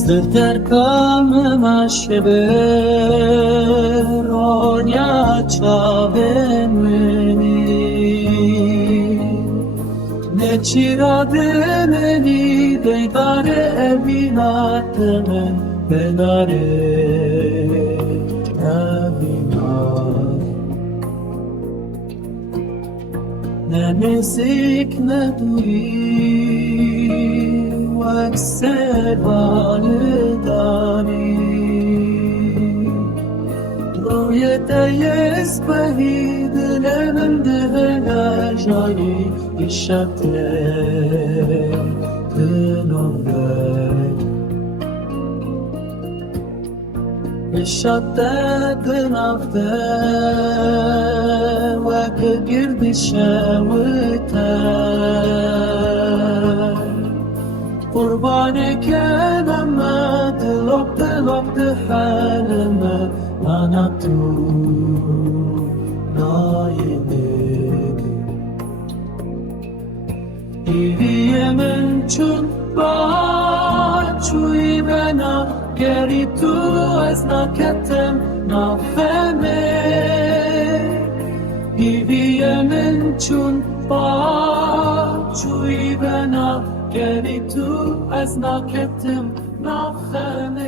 Sterkam masheber onya chavemeni Nechirabemeni deidare evinatme benare evinat Ne mesik ne duri واکسر بالدانی روی دیز بهید لمنده نجایی işaret dönümde işaret dönafte ve girdi şevite قربان كلمة دلوقت حالمة أنا تو نايمك إيدي من چون باچوی بنا گری تو از نکتم نفهمه إيدي من چون باچوی بنا گری تو از نکتم نفهمه